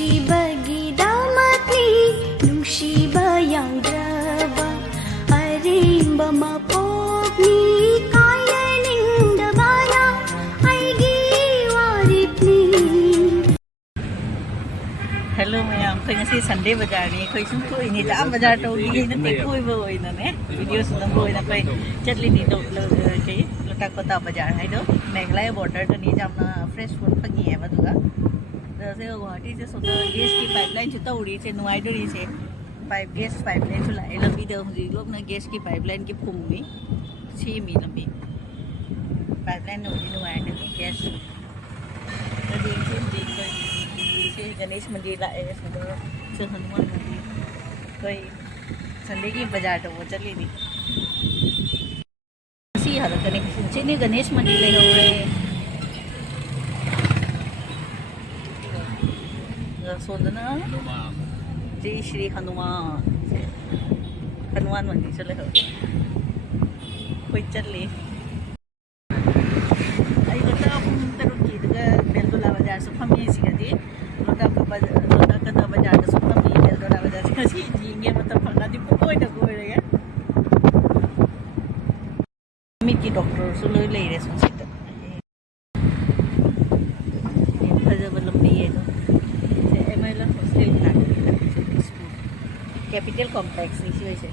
ꯅꯨꯡꯁꯤꯕꯒꯤꯗꯃꯛꯅꯤ ꯅꯨꯡꯁꯤꯕ ꯌꯥꯎꯗ꯭ꯔꯕ ꯑꯔꯦꯝꯕ ꯃꯄꯣꯛꯅꯤ ꯀꯥꯏꯅꯅꯤꯡꯗꯕꯅ ꯑꯩꯒꯤ ꯋꯥꯔꯤꯞꯅꯤ. Hello मैम कोई ngasi Sunday बाजार नहीं कोई सुन कोई नहीं जा बाजार तो गई ना ते कोई वो होई ना ने वीडियो सुन कोई ना कोई चटली नहीं तो के लटा कोता बाजार है तो मेघालय बॉर्डर तो नहीं जामना फ्रेश फूड फगी है बदुगा से गुवाहाटी से सोता गैस की पाइपलाइन चुता उड़ी से नुआई डरी से गैस पाइपलाइन चला लंबी दो जी लोग ना गैस की पाइपलाइन की फूमी छी मी लंबी पाइपलाइन उड़ी नुआई डरी गैस गणेश मंदिर लाए से हनुमान मंदिर कोई संडे की बाजार तो वो चली नहीं सी हर कने गणेश मंदिर ले हो रहे सोदना जय श्री हनुमान मंदिर चले हो कोई चली आई तो तरुकी बेलगोला बाजार से फमी सिगदी लोटा का बाजार से फमी बेलगोला बाजार से सी जींगे मतलब फंगा दी कोई ना कोई रहे मी की डॉक्टर सुलो ले रहे सुन सकते फजब लंबी है तो एमएल हॉस्टल ना कैपिटल कॉम्प्लेक्स इसी वजह से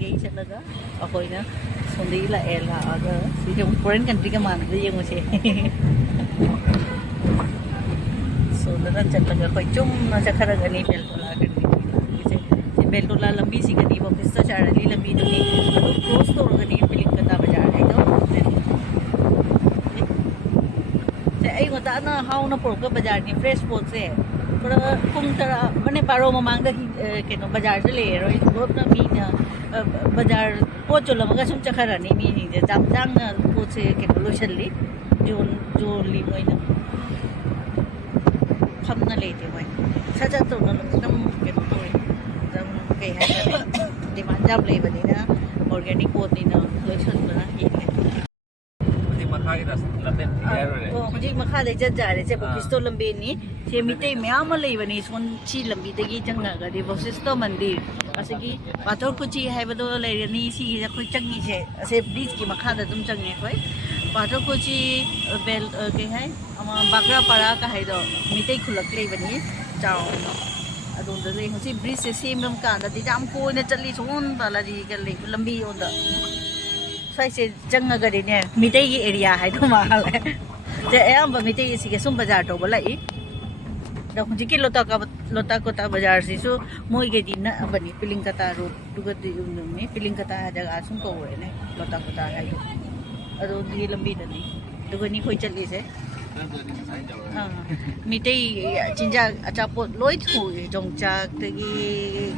यही चलेगा और कोई ना सुंदरी ला एला अगर सीधे फॉरेन कंट्री का मान दे ये मुझे सोलर चलेगा कोई चुम ना चखर गनी बेलटोला गनी इसे बेलटोला लंबी सी गनी वो फिर चारली लंबी दुनी तो क्लोज तो गनी फिलिंग करना बाजार है तो से आई होता ना हाउ ना पोक बाजार नि फ्रेश पोक से थोड़ा पुंग तरह मने बारो ममांग दा के नो बाजार से ले रोई बहुत ना मी ना बाजार पोच चलो मगर सुन चखर नहीं मी नहीं जे जाम जांग पोच से के नो लोशली जो ली वही ना हम ना लेते वही सजा तो ना एकदम के नो तो एकदम के है डिमांड जाम ले बनी ना ऑर्गेनिक पोच नहीं ना लोशन ना ही है मखा की लंबे ओ मुझे मखा दे जा रहे से बॉक्सिस्तो लंबे नहीं से मिटे म्याम ले बनी सोन ची लंबी दगी जंगा गदी बॉक्सिस्तो मंदिर असगी पाथर कुची है बदो ले रनी सी कोई चंगी से असे ब्रिज की मखा द तुम चंगे कोई पाथर कुची बेल के है अमा बागरा पारा का है दो मिटे खुलक ले बनी चाओ अदों दे हसी ब्रिज से सेम लम का द जाम को ने चली सोन बाला जी के ले लंबी ओदा से जंग गरी ने मिटे की एरिया है तो माल है जे अयम मिटे सी के सुम बाजार तो बलाई द हुजी के लोटा कोता बाजार से सु मोई के दिन बनी पिलिंगकता रोड दुग ने पिलिंगकता जगह सुम को ने लोटा कोता है अदो दी लंबी दनी दुगनी कोई चली से मिटे चिंजा अचापोट लोई थु जोंगचा तगी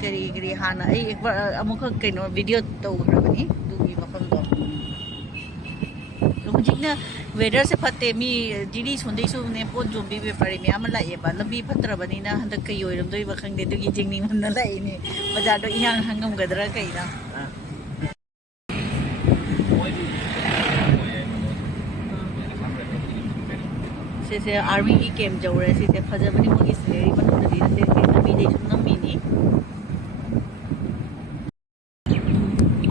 करी करी हाना ए एक बार अमुक केनो वीडियो तो खरबनी दुगी मफम दो जितना वेदर से फटे मी जीरी सुंदे सु ने पोट जोंबी व्यापारी म्याम लाए बा लंबी फत्रबनी ना हंदक कई ओइरमदोइ बा खंगदे दुगी जिंगनी मन लाए ने बाजार दो इहां हंगम गदरा कईना से आर्मी की कैंप जौरे से फजबनी मोगी सिलेरी बनोदि से नमी दे सुन नमीनी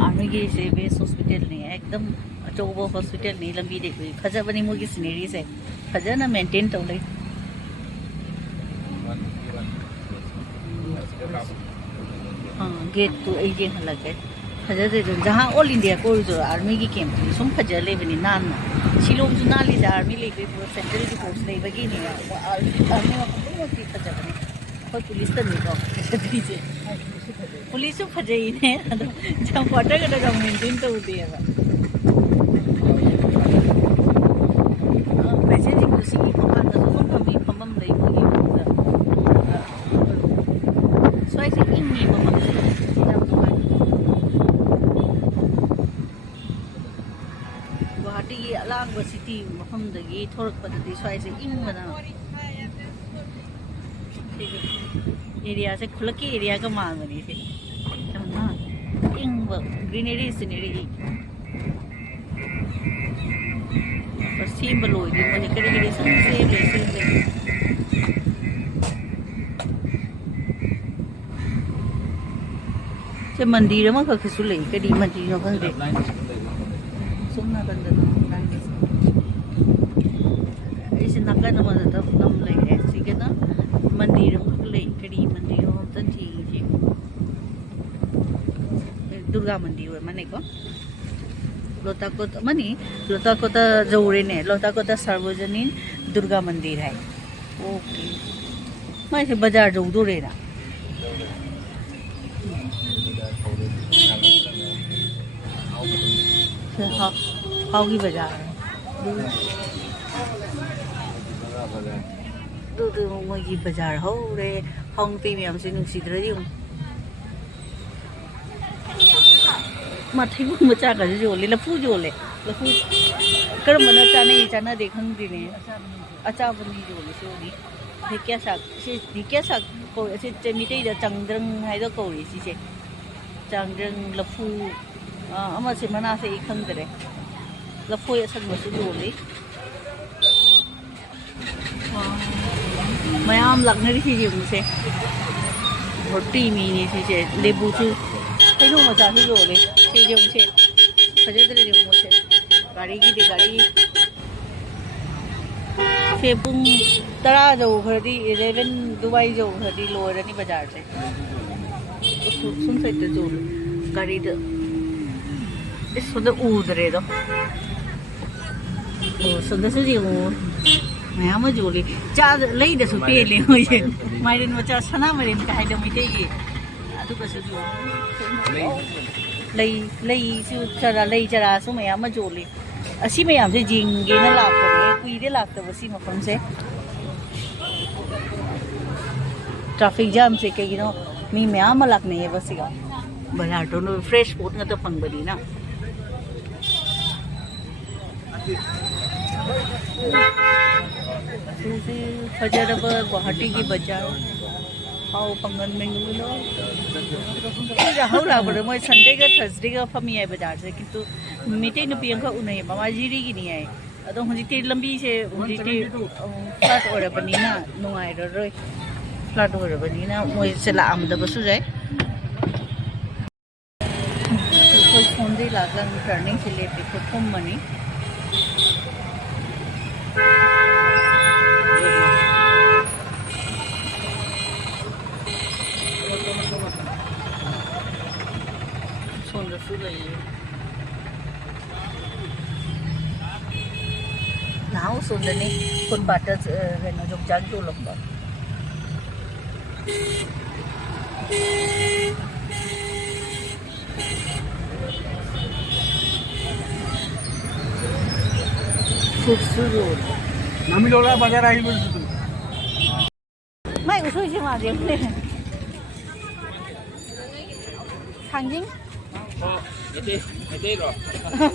आर्मी की से बेस हॉस्पिटल नहीं है एकदम अचोबो हॉस्पिटल नहीं लंबी दे कोई फजबनी मोगी सिलेरी से फजना मेंटेन तो ले हां गेट तो एजे हलक है फजदे जहां ऑल इंडिया को जो आर्मी की कैंप सुम फजले बनी नान शिलोंग जो नाली जा आर्मी ले सेंट्रल की फोर्स ले बगी नहीं आर्मी में बहुत ही फजबनी कोई पुलिस तो नहीं को दीजे पुलिस तो फजई ने जब क्वार्टर का जब मेंटेन तो होती है पैसे जी कुछ की कमाल तो कभी फमम नहीं होगी सोई से इन नहीं मम गुवाहाटी की अलांग सिटी मफम दगी थोरक पद्धति सोई से इन बना एरिया से खुला की एरिया का मांग बनी से इन ग्रीनरी सीनरी और सीम बलोई मुझे कड़ी कड़ी सब से 제 만디를 막 그렇게 술래 그리 만디는 근데 손나 간다 이제 나가는 거는 더 남래 지게나 만디를 그래 그리 만디를 어떤 지지 दुर्गा मंदिर है माने को लोताकोटा मानी लोताकोटा जौरे ने लोताकोटा सार्वजनिक दुर्गा मंदिर है ओके मैं से बाजार जाऊ दूर है ना हाउ की बाजार दूर दूर की बाजार हो रे हाउ पे में हमसे नुकसी तरह माथी मचा का जोले लफू जोले लफू कर्म न चाने चाना देखन दिने अच्छा बनी जोले सोनी ढेकिया साग से ढेकिया साग को ऐसे चमिते द चंद्रंग है तो कोरी से चंद्रंग लफू अमा से मना से खंग करे लफू ये सब मसु जोले मयाम लगने री चीज मुझे भट्टी मीनी से लेबू से कहीं मजा ही जोले चीजें मुझे सजे तेरे जो मुझे गाड़ी की दे गाड़ी से पुंग तरा जो घड़ी 11 दुबई जो घड़ी लोअर नहीं बाजार से तो सुन सकते जो गाड़ी तो इस सुंदर ऊदरे तो ओ सुंदर से जो मैं हम जोली चार ले दे सुपे ले मुझे मायरिन मचा सना मायरिन का है तो मिटे ये तो बस जो लई चरा लई चरा सो मैं जोली असी मैं से जिंगे ना लापरे कुईदे लापतबसी मफम से ट्रैफिक जाम से कई नो मी मैं लाकने है बस का बाजार तो फ्रेश फूड ना तो फंगबदी ना फजरब गुवाहाटी की बाजार हाउ पंगन में लो राहुल लाबरे मैं संडे का थर्सडे का फमी है बाजार से किंतु मिटे नुपी अंका उन्हें मामा जीरी की नहीं है अदो हुजिते लंबी से हुजिते फ्लैट और बनीना नुआई रोय फ्लैट और बनीना मोय से लामदबसु जाय कोई फोंदे लागन टर्निंग से ले पे खुम money now sudah ni pun batas reno Jogja tu lomba susu nami lola bazar ahi bolsu tu mai usui je ma je ne Thangjing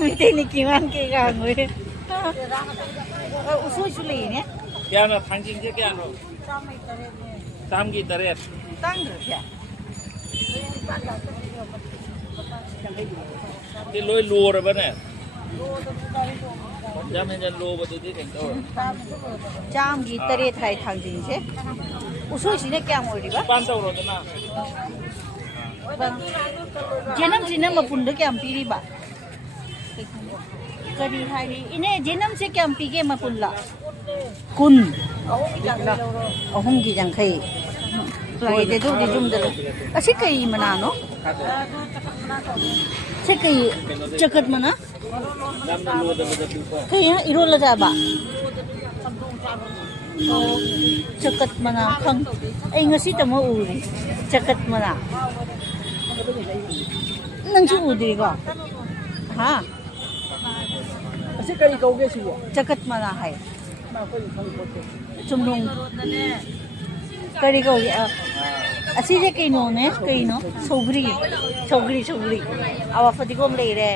Mite ni kiman ke gangwe usui chuli ne क्या ना function से क्या no शाम की तरह tang de ya cái lối lùa rồi bên này jam hay jam lùa betul dia kan kau jam gi tare thai Thangjing se usui sine kya mori ba 500 rồi ना jenam sine mapun de kya piri ba kari hari ine jenam se kya pige mapun la kun ahum gi jangkhai lai de du di jum de asi kai mana no se kai chakat mana jam na lùa tu betul tu kai ya irol la ja ba chakat mana khang ai ngasi ta mo uri chakat mana nang chu uri ko ha ऐसे कई कहोगे सी वो chakat mana hai मैं कोई फंक होते chumrung kari ko asi je kai no ne kai no sogri awa fadigom le re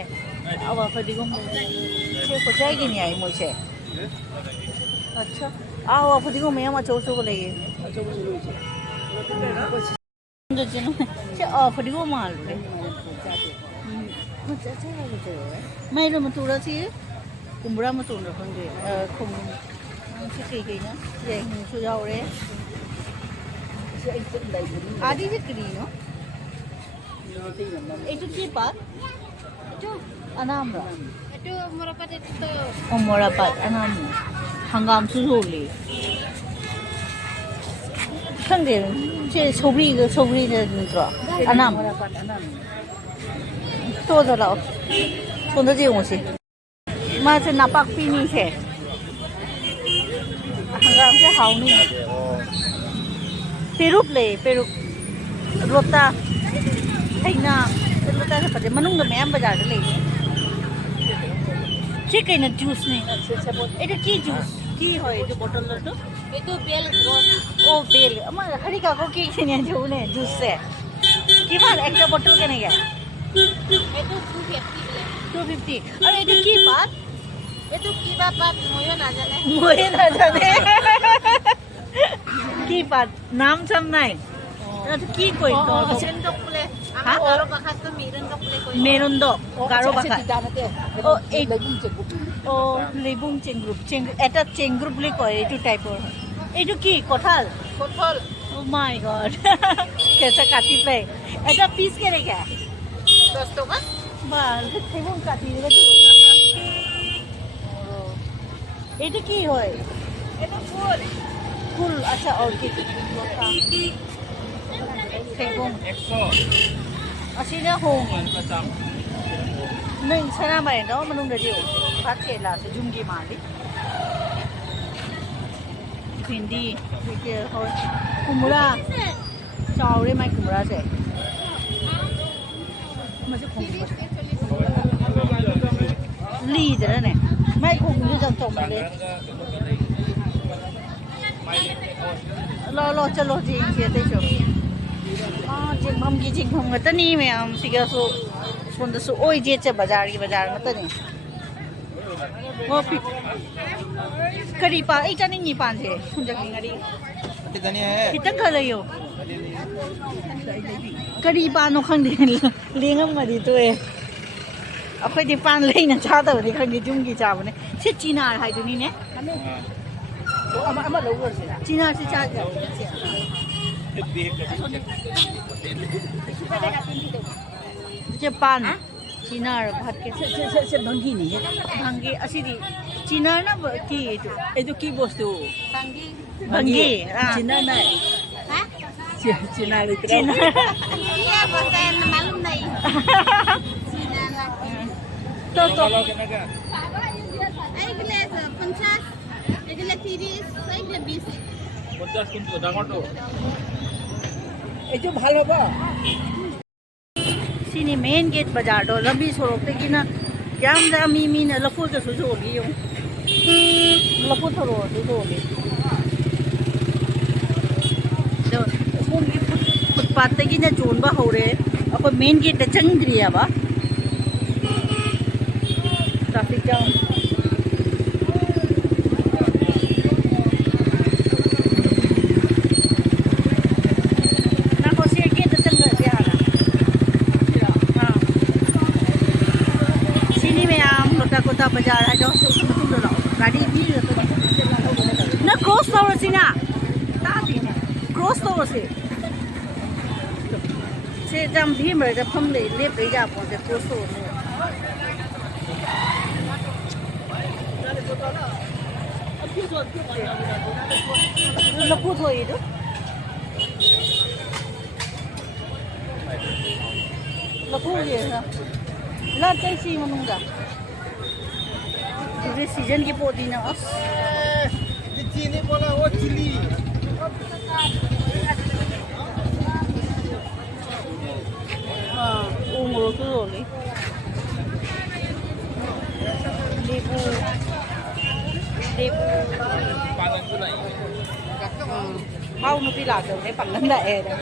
awa fadigom che ko jai gi ni ai mo che acha awa fadigom me ma chou chou le अच्छा वो लोग जो जिनो che awa fadigom ma le mai ro ma tu ra si kumbra ma tu ra khang de khum si kai na ye hin chu yao re adi je kri no Itu kipat? Itu Anam lah. itu merapat itu. Oh morapat anam. Hangam susuli. Kan dia, ce sobri ke nitro. Anam. Tu dah lah. Sonda je ngisi. Macam napak pini se. Hangam se hau ni. Peruk le, peruk. Rota. Hay na. Rota se pada. Manung na mayam bazaar le. Ce kain na juice ni. Itu ki juice. Ki hoy itu botol tu. Itu bel rose. Oh bel. Ama hari ka ko ki sini aja une juice se. Kiman ekta botol ke nahi hai? Itu 250. 250. और itu kipat? Itu kibat moyo na jane. Moye na jane. Kipat नाम सब नहीं. itu ki koi to. Sendok pule. Ha? Ama garo bakat tu miren dok pule koi. Merundo. Garo bakat. Oh it. Oh lebung cengrup. Eta cengrup le koi itu type or. Itu ki kothal. Kothol. Oh my god. कैसा काटी पे? ऐसा piece के रे क्या? 10 toka. बाल lebung काटी रे tu. itu ki hoy? Itu full. Full अच्छा orchid. lebung. 100 Aslinya hong. macam Neng sana mai no manung dah jauh. Pakai lah sejumgi mali. भिंडी देखिए और कुमड़ा चावल में कुमड़ा से मुझे ली जरा ने मैं कुमड़े जब तो मिले लो चलो जी ये देखो जिंगम की जिंगम में तो नहीं मैं हम सिगा सो सुंदर सो ओई जे चे बाजार में तो नहीं वो करी पा एक जाने नहीं पांचे सुनजकी करी कितनी है कितना खले यो करी पा नो खंग दे लेंगम मरी तो है अखोई दे पान लेना चाहता हो दे खंग दे जुंगी चाव ने से चीना हाय दुनी ने अमा लोग से चीना से चा जे पान चीना भात के से भंगी नहीं है भंगी असीदी चीना ना की itu ki bostu Tanggi. भंगी Cina naik Hah? Cina itu Cina Iya, bahkan malum nahi. Cina lagi. तो kalau kenaga Ay gelas 50. Ay gelas 30. Ay gelas 20. 50 কিন্তু ডাঙৰ তো itu ভালো ba sini main gate bazaar do lambi sorok te kina jam da mi na lafu ka su jo li yung lafu thoro su jo li do phone ki footpath te kina jon ba hore apoi main gate ta changdri ya ba traffic jam kota bazaar है जो सब तुम लो गाड़ी भी ना cross flower से ना cross flower से जम भी मेरे जब हम ले पे जा पहुंचे क्रॉस फ्लावर से लपू थोड़ी तो लपू ये ना ला चैसी मनुंगा ये सीजन की पौधी ना चीनी बोला वो चिली हाँ उंगलो तो रोली लेबू pangan tu naik bao nó đi làm được cái bằng lắm đại rồi